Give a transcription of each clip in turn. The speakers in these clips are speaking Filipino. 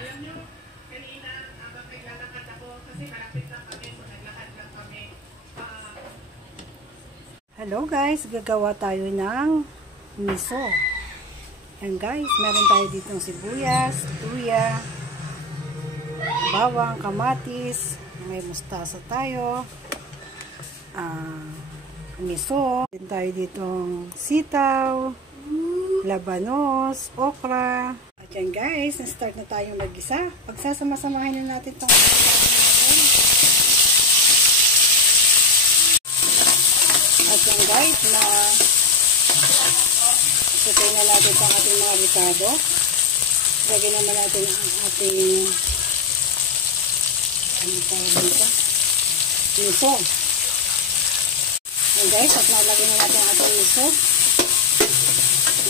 Alam nyo, kanina, habang naglalakad ako, kasi malapit lang kami, so naglakad lang kami. Hello guys, gagawa tayo ng miso. Yan guys, meron tayo ditong sibuyas, luya, bawang, kamatis, may mustasa tayo, miso. Meron tayo ditong sitaw, labanos, okra. At yan guys, na-start na tayong mag-isa. Pagsasama-samahin na natin itong at yan guys, na sutay na natin itong ating mga ricado. Lagyan naman natin ang ating miso. Yan guys, at nalagyan na natin ang ating miso.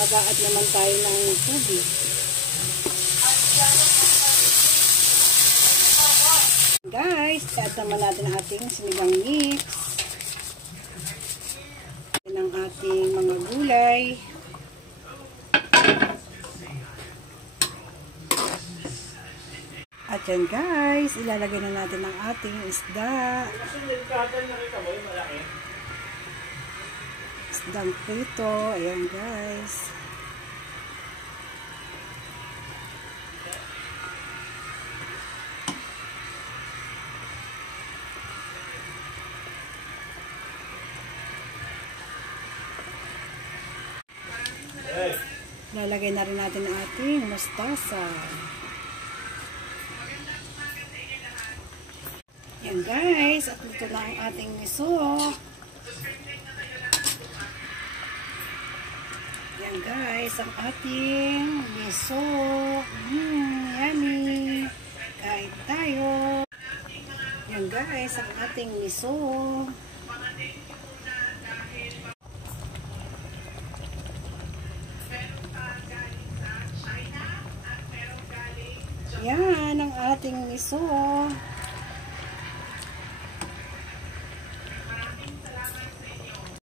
Mag-add naman tayo ng tubig. Guys, add naman natin ang ating sinigang mix. Yan ang ating mga gulay. At yan guys, ilalagay na natin ang ating isda. Isdang prito. Ayan guys. Lalagay na rin natin ang ating mustasa. Yan guys, at ito na ang ating miso. Yan guys, ang ating miso. Yummy. Kain tayo. Yan guys, ang ating miso. Yan ang ating miso.